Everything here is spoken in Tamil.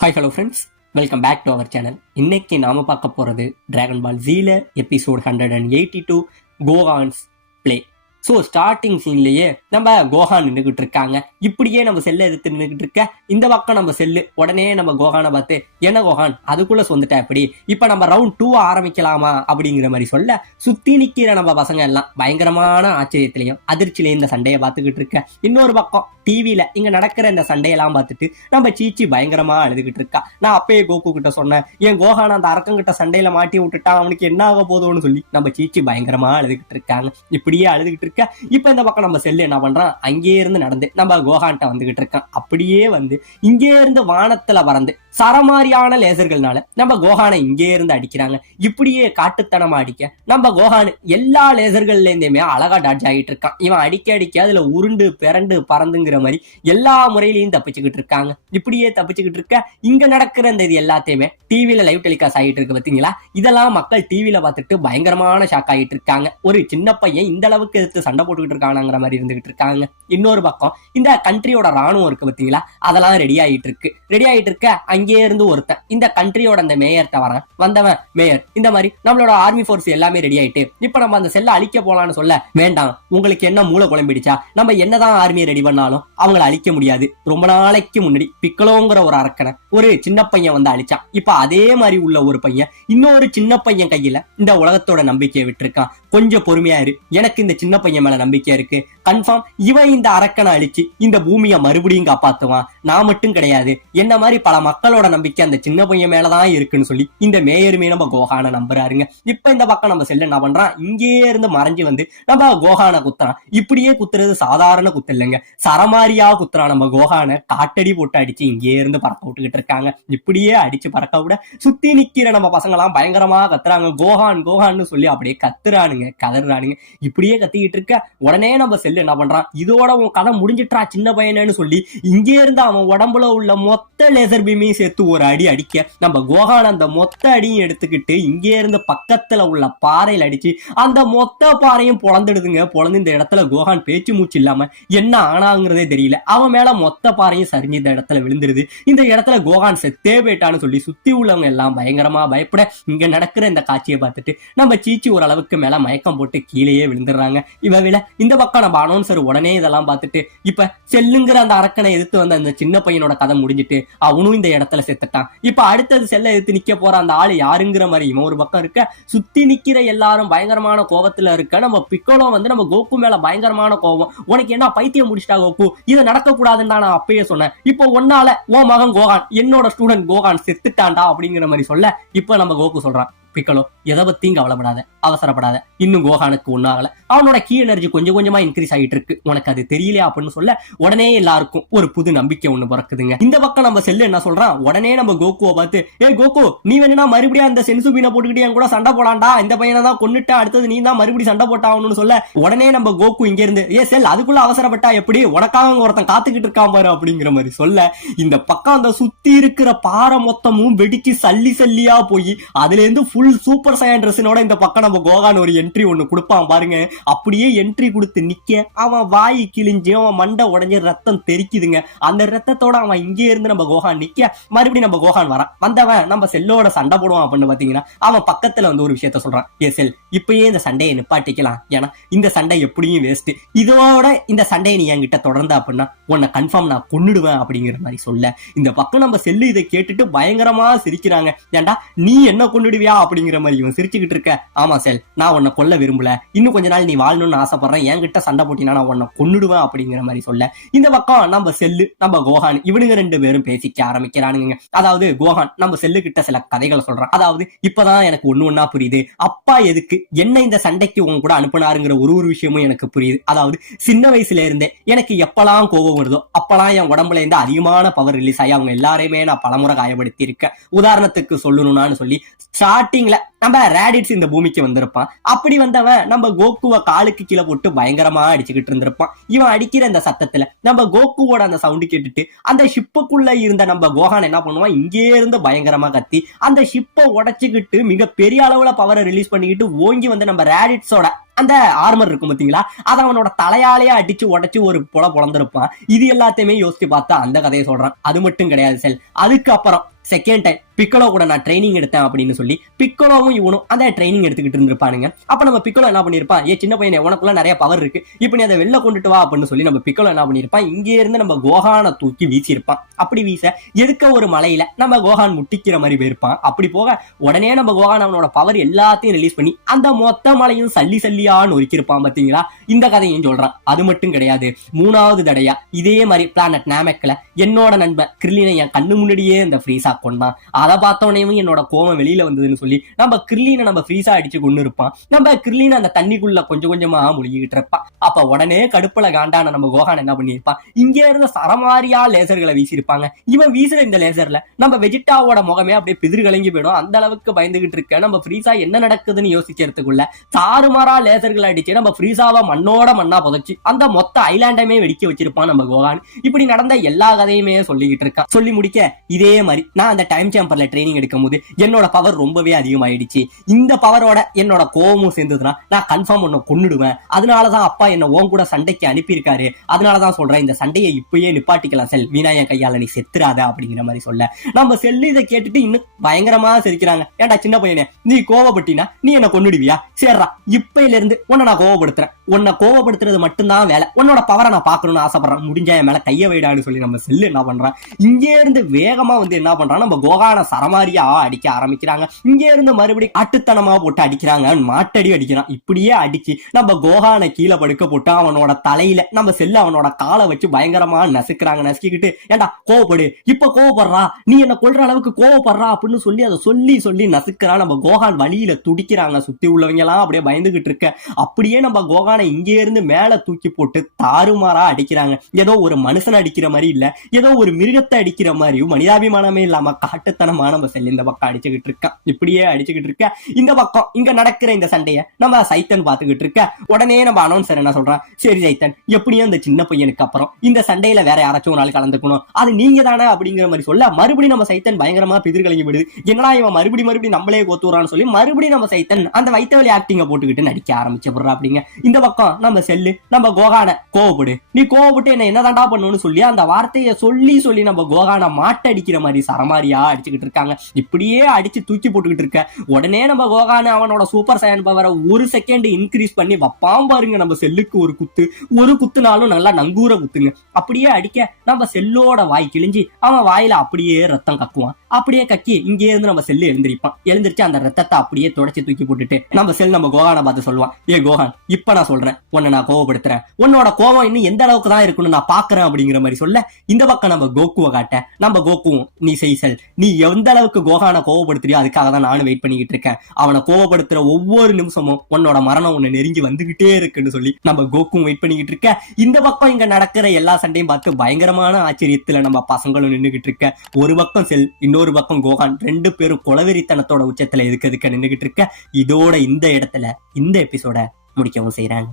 Hi hello friends, welcome back to our channel. இன்னைக்கு நாம பார்க்க போறது டிராகன் பால் ஜீல episode 182 Gohan's play. So starting சீன்லயே நம்ம கோஹான் நின்றுகிட்டு இருக்காங்க. இப்படியே நம்ம செல்லை எடுத்து நின்றுகிட்டு இருக்க, இந்த பக்கம் நம்ம செல்லு உடனே நம்ம கோஹானை பார்த்து, என்ன கோஹான் அதுக்குள்ள சொந்துட்ட அப்படி, இப்ப நம்ம ரவுண்ட் 2 ஆரம்பிக்கலாமா அப்படிங்கிற மாதிரி சொல்ல, சுத்தி நிக்கிற நம்ம பசங்க எல்லாம் பயங்கரமான ஆச்சரியத்திலையும் அதிர்ச்சியிலையும் இந்த சண்டையை பார்த்துக்கிட்டு இருக்க. இன்னொரு பக்கம் டிவியில இங்க நடக்கிற இந்த சண்டையெல்லாம் பார்த்துட்டு நம்ம சீச்சி பயங்கரமா அழுதுகிட்டு இருக்கா. நான் அப்பயே கோகு கிட்ட சொன்னேன், என் கோஹான் அந்த அரக்கங்கிட்ட சண்டையில மாட்டி விட்டுட்டான், அவனுக்கு என்ன ஆக போதும்னு சொல்லி நம்ம சீச்சி பயங்கரமா அழுதுகிட்டு இருக்காங்க. இப்படியே அழுதுகிட்டு இருக்க, இப்ப இந்த பக்கம் நம்ம செல்லு என்ன பண்றான், அங்கே இருந்து நடந்து நம்ம கோஹான்ட்ட வந்துகிட்டு இருக்கான். அப்படியே வந்து இங்கே இருந்து வானத்துல பறந்து சரமாரியான லேசர்கள்னால நம்ம கோஹானை இங்கே இருந்து அடிக்கிறாங்க. இப்படியே காட்டுத்தனமா அடிக்க நம்ம கோஹான் எல்லா லேசர்கள்ல இருந்துமே அழகா டாட்ஜ் ஆகிட்டு இருக்கான். இவன் அடிக்க அதுல உருண்டு பிறண்டு பறந்துங்கிற மாதிரி எல்லா முறையிலையும் தப்பிச்சுக்கிட்டு இருக்காங்க. இப்படியே தப்பிச்சுக்கிட்டு இருக்க, இங்க நடக்கிற இந்த இது எல்லாத்தையுமே டிவில லைவ் டெலிகாஸ்ட் ஆகிட்டு இருக்கு பாத்தீங்களா. இதெல்லாம் மக்கள் டிவில பார்த்துட்டு பயங்கரமான ஷாக் ஆகிட்டு இருக்காங்க. ஒரு சின்ன பையன் இந்த அளவுக்கு எடுத்து சண்டை போட்டுக்கிட்டு இருக்கானுங்கிற மாதிரி இருந்துகிட்டு இருக்காங்க. இன்னொரு பக்கம் இந்த கண்ட்ரியோட ராணுவம் இருக்கு பாத்தீங்களா, அதெல்லாம் ரெடி ஆகிட்டு இருக்க, அங்கே இருந்து ஒருத்தன் இந்த கண்ட்ரியோட அந்த மேயர்ட்ட வரான். வந்தவன், மேயர் இந்த மாதிரி நம்மளோட ஆர்மி போர்ஸ் எல்லாமே ரெடி ஆயிட்டு இப்ப நம்ம அந்த செல்ல அழிக்க போலான்னு சொல்ல, வேண்டாம் உங்களுக்கு என்ன மூளை குழம்பிடுச்சா, நம்ம என்னதான் ஆர்மியை ரெடி பண்ணாலும் அவங்களை அழிக்க முடியாது. ரொம்ப நாளைக்கு முன்னாடி பிக்கலோங்கிற ஒரு அரக்கனை ஒரு சின்ன பையன் வந்து அழிச்சான். இப்ப அதே மாதிரி உள்ள ஒரு பையன் இன்னொரு சின்ன பையன் கையில இந்த உலகத்தோட நம்பிக்கையை விட்டுருக்கான். கொஞ்சம் பொறுமையா இரு, எனக்கு இந்த சின்ன பையன் மேல நம்பிக்கை இருக்கு. கன்ஃபார்ம் இவன் இந்த அரக்கனை அழிச்சு இந்த பூமியை மறுபடியும் காப்பாத்துவான். நான் மட்டும் கிடையாது, என்ன மாதிரி பல மக்களோட நம்பிக்கை அந்த சின்ன பையன் மேலதான் இருக்குன்னு சொல்லி இந்த மேயருமே நம்ம கோஹானை நம்புறாருங்க. இப்ப இந்த பக்கம் நம்ம செல்ல என்ன பண்றான், இங்கே இருந்து மறைஞ்சு வந்து நம்ம கோஹானை குத்துறான். இப்படியே குத்துறது சாதாரண குத்து இல்லைங்க, சரமாரியா குத்துறான். நம்ம கோஹானை காட்டடி போட்டு அடிச்சு இங்கே இருந்து பறக்க விட்டுக்கிட்டு இருக்காங்க. இப்படியே அடிச்சு பறக்க விட சுத்தி நிக்கிற நம்ம பசங்க எல்லாம் பயங்கரமா கத்துறாங்க. கோஹான் கோஹான்னு சொல்லி அப்படியே கத்துறானுங்க, கதறானுங்க. இப்படியே கத்திக்கிட்டு இருக்க, உடனே நம்ம செல்லு என்ன பண்றான், இதோட உன் கதை முடிஞ்சிட்டா சின்ன பையனு சொல்லி இங்கே இருந்து அவன் உடம்புல உள்ள மொத்த லேசர் பீமையும் சேர்த்து ஒரு அடி அடிக்க, நம்ம கோஹான் அந்த மொத்த அடியும் எடுத்துக்கிட்டு இங்கே இருந்து பக்கத்துல உள்ள பாறையில அடிச்சு அந்த மொத்த பாறையும் பொழந்துடுதுங்க. பொழந்து இந்த இடத்துல கோஹான் பேச்சு மூச்சு இல்லாம என்ன ஆனாங்கிறதே தெரியல. அவன் மேல மொத்த பாறையும் சரிஞ்சு இந்த இடத்துல விழுந்துருது. இந்த இடத்துல கோஹான் செத்தே போயிட்டான்னு சொல்லி சுத்தி உள்ளவங்க எல்லாம் பயங்கரமா பயப்பட, இங்க நடக்கிற இந்த காட்சியை பார்த்துட்டு நம்ம சீச்சி ஓரளவுக்கு மேல மயக்கம் போட்டு கீழேயே விழுந்துடுறாங்க. இவவில இந்த பக்கம் நம்ம அனௌன்சர் உடனே இதெல்லாம் பார்த்துட்டு, இப்ப செல்லுங்கிற அந்த அரக்கனை எதிர்த்து வந்த அந்த சின்ன பையனோட கதை முடிஞ்சிட்டு அவனும் இந்த இடத்துல செத்துட்டான். இப்ப அடுத்தது செல்ல எதிர்த்து நிக்க போற அந்த ஆளு யாருங்கிற மாதிரி இவன் ஒரு பக்கம் இருக்க, சுத்தி நிக்கிற எல்லாரும் பயங்கரமான கோபத்துல இருக்க. நம்ம பிக்கோலோ வந்து நம்ம கோகு மேல பயங்கரமான கோபம். உனக்கு என்ன பைத்தியம் முடிச்சிட்டா கோகு, இதை நடக்க கூடாதுன்னு நான் அப்பயே சொன்னேன். இப்போ ஒன்னால ஓ மகன் கோஹான், என்னோட ஸ்டூடெண்ட் கோஹான் செத்துட்டான்டா அப்படிங்கிற மாதிரி சொல்ல, இப்ப நம்ம கோகு சொல்றான், பிக்கலோ எதை பத்தியும் கவலைப்படாத, அவசரப்படாத, இன்னும் கோஹானுக்கு ஒன்னாகல, அவனோட கீ எனர்ஜி கொஞ்சம் கொஞ்சமா இன்க்ரீஸ் ஆகிட்டு இருக்கு, உனக்கு அது தெரியலையா அப்படின்னு சொல்ல, உடனே எல்லாருக்கும் ஒரு புது நம்பிக்கை ஒண்ணு பிறக்குதுங்க. இந்த பக்கம் நம்ம செல்லு என்ன சொல்றான், உடனே நம்ம கோகுவை பார்த்து, ஏ கோகு நீ வேணும்னா மறுபடியும் அந்த சென்சுபீனை போட்டுக்கிட்டு என் கூட சண்டை போடாண்டா, இந்த பையனை தான் கொண்டுட்டா, அடுத்தது நீ தான் மறுபடியும் சண்டை போட்டாகணும்னு சொல்ல, உடனே நம்ம கோகு இங்க இருந்து, ஏ செல் அதுக்குள்ள அவசரப்பட்டா எப்படி, உனக்காக ஒருத்தன் காத்துக்கிட்டு இருக்கான் பாரு அப்படிங்கிற மாதிரி சொல்ல, இந்த பக்கம் அந்த சுத்தி இருக்கிற பாறை மொத்தமும் வெடிச்சு சல்லி சல்லியா போய் அதுல இருந்து ஃபுல் சூப்பர் சையன் ட்ரெஸ்ஸோட இந்த பக்கம் நம்ம கோஹான் ஒரு என்ட்ரி ஒண்ணு கொடுப்பான் பாருங்க. அப்படியே என்ட்ரி கொடுத்து நிக்க, அவன் வாய் கிழிஞ்சு அவன் மண்டை உடஞ்சு ரத்தம் தெரிக்குதுங்க. அந்த ரத்தத்தோட அவன் இங்கே இருந்து நம்ம கோஹான் நிக்க, மறுபடியும் நம்ம கோஹான் வரான். வந்தவன் நம்ம செல்லோட சண்டை போடுவான் அப்படின்னு பாத்தீங்கன்னா, அவன் பக்கத்துல வந்து ஒரு விஷயத்த சொல்றான், ஏ செல் இப்பயே இந்த சண்டையை நிப்பாட்டிக்கலாம், ஏன்னா இந்த சண்டை எப்படியும் வேஸ்ட், இதோட இந்த சண்டையை நீ என்கிட்ட தொடர்ந்த அப்படின்னா உன்னை கன்ஃபார்ம் நான் கொன்னுடுவேன் அப்படிங்கிற மாதிரி சொல்ல, இந்த பக்கம் நம்ம செல்லு இதை கேட்டுட்டு பயங்கரமா சிரிக்கிறாங்க. ஏண்டா நீ என்ன கொன்னுடுவியா அப்படிங்கிற மாதிரி இவன் சிரிச்சுக்கிட்டு இருக்க, ஆமா செல் நான் உன்னை கொல்ல விரும்பல, இன்னும் கொஞ்ச நாள் நீ வாழணும்னு ஆசைப்படுறேன், என்கிட்ட சண்டை போட்டினா நான் உன்னை கொன்னுடுவேன் அப்படிங்கிற மாதிரி சொல்ல, இந்த பக்கம் நம்ம செல்லு நம்ம கோஹான் இவனுங்க ரெண்டு பேரும் பேசிக்க ஆரம்பிக்கிறானுங்க. அதாவது கோஹான் நம்ம செல்லு கிட்ட சில கதைகளை சொல்றான். அதாவது இப்பதான் எனக்கு ஒண்ணு புரியுது, அப்பா எதுக்கு என்ன இந்த சண்டைக்கு உங்க கூட அனுப்பினாருங்கிற ஒரு விஷயமும் எனக்கு புரியுது. அதாவது சின்ன வயசுல இருந்தே எனக்கு எப்பெல்லாம் கோபம் வருதோ அப்பெல்லாம் என் உடம்புல இருந்து அதிகமான பவர் ரிலீஸ் ஆகி அவங்க எல்லாரையுமே நான் பலமுறை காயப்படுத்தி இருக்கேன். உதாரணத்துக்கு சொல்லணும்னு சொல்லி, ஸ்டார்டிங்ல நம்ம ரேடிட்ஸ் இந்த பூமிக்கு வந்திருப்பான். அப்படி வந்தவன் நம்ம கோகுவை காலுக்கு கீழே போட்டு பயங்கரமா அடிச்சுக்கிட்டு இருந்திருப்பான். இவன் அடிக்கிற அந்த சத்தத்துல நம்ம கோகுவோட அந்த சவுண்டு கேட்டுட்டு அந்த ஷிப்புக்குள்ள இருந்த நம்ம கோஹான் என்ன பண்ணுவான், இங்கே இருந்து பயங்கரமா கத்தி அந்த ஷிப்பை உடைச்சுக்கிட்டு மிக பெரிய அளவுல பவரை ரிலீஸ் பண்ணிக்கிட்டு ஓங்கி வந்து நம்ம ரேடிட்ஸோட அந்த ஆர்மர் இருக்கும் பாத்தீங்களா, அதை அவனோட தலையாலேயே அடிச்சு உடைச்சு ஒரு பொழந்திருப்பான். இது எல்லாத்தையுமே யோசிச்சு பார்த்தா அந்த கதையை சொல்றான். அது மட்டும் கிடையாது செல். அதுக்கப்புறம் செகண்ட் டைம் பிக்கலோ கூட நான் ட்ரைனிங் எடுத்தேன் அப்படின்னு சொல்லி பிக்கலோவும் இவனும் அந்த ட்ரைனிங் எடுத்துக்கிட்டு இருந்திருப்பானுங்க. அப்ப நம்ம பிக்கலோ என்ன பண்ணிருப்பான், சின்ன பையனை உனக்குள்ள நிறைய பவர் இருக்கு, இப்ப நீ அதை வெளில கொண்டுட்டு வா அப்படின்னு சொல்லி நம்ம பிக்கலோ என்ன பண்ணிருப்பான், இங்கே இருந்து நம்ம கோஹானை தூக்கி வீசியிருப்பான். அப்படி வீச எதுக்க ஒரு மலையில நம்ம கோஹான் முட்டிக்கிற மாதிரி போயிருப்பான். அப்படி போக உடனே நம்ம கோஹான் அவனோட பவர் எல்லாத்தையும் ரிலீஸ் பண்ணி அந்த மொத்த மலையும் சல்லி சல்லியான்னு ஒருக்கிருப்பான். பாத்தீங்களா, இந்த கதையும் சொல்றான். அது மட்டும் கிடையாது, 3வது தடையா இதே மாதிரி பிளானட் நாமெக்ல என்னோட நண்பன் கிர்லினை என் கண்ணு முன்னாடியே இந்த ஃப்ரீஸா கொண்டான். அதை பார்த்தவனையும் என்னோட கோவம் வெளியில வந்ததுன்னு சொல்லி நம்ம கிர்லினை நம்ம ஃப்ரீஸா அடிச்சு கொண்டு இருப்பான். நம்ம கிர்லினை அந்த தண்ணிக்குள்ள கொஞ்சம் கொஞ்சமா முழுகிட்டு இருப்பான். அப்ப உடனே கடுப்புல காண்டான நம்ம கோஹான் என்ன பண்ணிருப்பான், இங்க இருந்த சரமாரியா லேசர்களை வீசிருப்பாங்க. இவன் வீசுற இந்த லேசர்ல நம்ம வெஜிட்டாவோட முகமே அப்படியே பிதிர் கலங்கி போயிடும். அந்த அளவுக்கு பயந்துகிட்டு இருக்க நம்ம ஃப்ரீஸா என்ன நடக்குதுன்னு யோசிக்கிறதுக்குள்ள தாறுமாறா லேசர்களை அடிச்சு நம்ம ஃப்ரீஸாவை மண்ணோட மண்ணா புதைச்சு அந்த மொத்த ஐலாண்டமே வெடிக்க வச்சிருப்பான் நம்ம கோஹான். இப்படி நடந்த எல்லா கதையுமே சொல்லிக்கிட்டு இருக்கான். சொல்லி முடிக்க இதே மாதிரி நான் அந்த டைம் சேம்பர்ல ட்ரைனிங் எடுக்கும் போது என்னோட பவர் ரொம்பவே அதிகமாயிடுச்சு. இந்த பவரோட என்னோட கோவமும் சேர்ந்ததுன்னா நான் கன்ஃபார்ம் உன்னை கொன்னுடுவேன். அதனாலதான் அப்பா என்ன உன் கூட சண்டைக்கு அனுப்பியிருக்காரு. அதனாலதான் சொல்றேன், இந்த சண்டையை இப்பயே நிப்பாட்டிக்கலாம் செல், வீணா என் கையால நீ செத்துறாத அப்படிங்கிற மாதிரி சொல்ல நம்ம செல்லு இதை கேட்டுட்டு இன்னும் பயங்கரமா சிரிக்கிறாங்க. ஏன்டா சின்ன பையனே, நீ கோவப்பட்டினா நீ என்ன கொன்னுடுவியா? சேர்றா, இப்பையில இருந்து உன்னை நான் கோவப்படுத்துறேன். உன்னை கோவப்படுத்துறது மட்டும்தான் வேலை. உன்னோட பவரை நான் பாக்கணும்னு ஆசைப்படுறேன். முடிஞ்சா என் மேல கைய வைடான்னு சொல்லி நம்ம செல்லு என்ன பண்றான், இங்கே இருந்து வேகமா வந்து என்ன பண்றான், நம்ம கோஹான சரமாரியா அடிக்க ஆரம்பிக்கிறாங்க. இங்கே இருந்து மறுபடியும் அட்டுத்தனமா போட்டு அடிக்கிறாங்க. மாட்டடி அடிக்கிறான். இப்படியே அடிச்சு நம்ம கோஹானை கீழே படுக்க போட்டு அவனோட தலையில நம்ம செல்லு அவனோட காலை வச்சு பயங்கரமா நசுக்கிறாங்க. நசுக்கிட்டு ஏண்டா கோவப்படு, இப்ப கோவப்படுறா, நீ என்ன கொல்ற அளவுக்கு கோவப்படுறா அப்படின்னு சொல்லி அதை சொல்லி சொல்லி நசுக்கிறான். நம்ம கோஹான் வழியில துடிக்கிறாங்க. சுத்தி உள்ளவங்க எல்லாம் அப்படியே பயந்துகிட்டு இருக்க. அப்படியே நம்ம கோஹானை இங்கே இருந்து மேல தூக்கி போட்டு தாறுமாறா அடிக்கிறாங்க. ஏதோ ஒரு மனுஷன் அடிக்கிற மாதிரி இல்ல, ஏதோ ஒரு மிருகத்தை அடிக்கிற மாதிரியும் மனிதாபிமானமே இல்லாம காட்டுத்தனமா நம்ம செல்லு இந்த பக்கம் அடிச்சுக்கிட்டு இருக்கான். இப்படியே அடிச்சுக்கிட்டு இருக்க இந்த பக்கம் இங்க நடக்கிற இந்த சண்டைய நம்ம சைத்தன் பாத்துக்கிட்டு இருக்க. உடனே நம்ம அனௌன்சர் என்ன சொல்றான், சரி சைத்தன், எப்படியும் அந்த சின்ன பையனுக்கு அப்புறம் இந்த சண்டையில வேற யாராச்சும் ஒரு நாள் கலந்துக்கணும், அது நீங்க தானே அப்படிங்கிற மாதிரி சொல்ல மறுபடியும் நம்ம சைத்தன் பயங்கரமா பிதிர் கலங்கி விடுது. என்னடா இவன் மறுபடியும் நம்மளே கோத்துறான்னு சொல்லி மறுபடியும் நம்ம சைத்தன் அந்த வைத்தவழி ஆக்டிங்க போட்டுக்கிட்டு நடிக்க ஆரம்பிச்சு போடுறா. அப்படிங்க இந்த பக்கம் நம்ம செல்லு நம்ம கோஹான கோவப்படு, நீ கோவப்பட்டு என்ன என்னதாண்டா பண்ணுன்னு சொல்லி அந்த வார்த்தையை சொல்லி சொல்லி நம்ம கோஹான மாட்டடிக்கிற மாதிரி சரமாரியா அடிச்சுக்கிட்டு இருக்காங்க. இப்படியே அடிச்சு தூக்கி போட்டுக்கிட்டு இருக்க. உடனே நம்ம கோஹான அவனோட சூப்பர் சையன் பவரை 1 செகண்ட் இன்க்ரீஸ் பண்ணி வப்பாம் பாருங்க. நம்ம செல்லுக்கு ஒரு குத்துனாலும் நல்லா நங்கூர குத்துங்க. அப்படியே அடிக்க நம்ம செல்லோட வாய் கிழிஞ்சி அவன் வாயில அப்படியே ரத்தம் கக்குவான். அப்படியே கக்கி இங்கே இருந்து நம்ம செல்லு எழுந்திருச்சு அந்த ரத்தத்தை அப்படியே தொடச்சி தூக்கி போட்டுட்டு நம்ம செல் நம்ம கோஹானை பார்த்து சொல்லுவான், ஏ கோஹான், இப்ப நான் சொல்றேன், உன்னை நான் கோவப்படுத்துறேன், உன்னோட கோவம் இன்னும் எந்த அளவுக்கு தான் இருக்குன்னு நான் பாக்குறேன் அப்படிங்கிற மாதிரி சொல்ல இந்த பக்கம் நம்ம கோகுவை காட்ட நம்ம கோகுவும், நீ செல், நீ எந்த அளவுக்கு கோஹானை கோவப்படுத்துறியோ அதுக்காக தான் நானும் வெயிட் பண்ணிக்கிட்டு இருக்கேன். அவனை கோவப்படுத்துற ஒவ்வொரு நிமிஷமும் உன்னோட மரணம் உன்னை நெருங்கி வந்துகிட்டே இருக்குன்னு சொல்லி நம்ம கோகுவும் வெயிட் பண்ணிக்கிட்டு இருக்க. இந்த பக்கம் இங்க நடக்கிற எல்லா சண்டையும் பார்த்து பயங்கரமான ஆச்சரியத்துல நம்ம பசங்களும் நின்றுகிட்டு இருக்க. ஒரு பக்கம் செல், இன்னொரு பக்கம் கோஹான், 2 பேரும் கொலவெறித்தனத்தோட உச்சத்துல எதுக்கு நின்றுகிட்டு இருக்க. இதோட இந்த இடத்துல இந்த எபிசோட முடிக்கவும் செய்யறாங்க.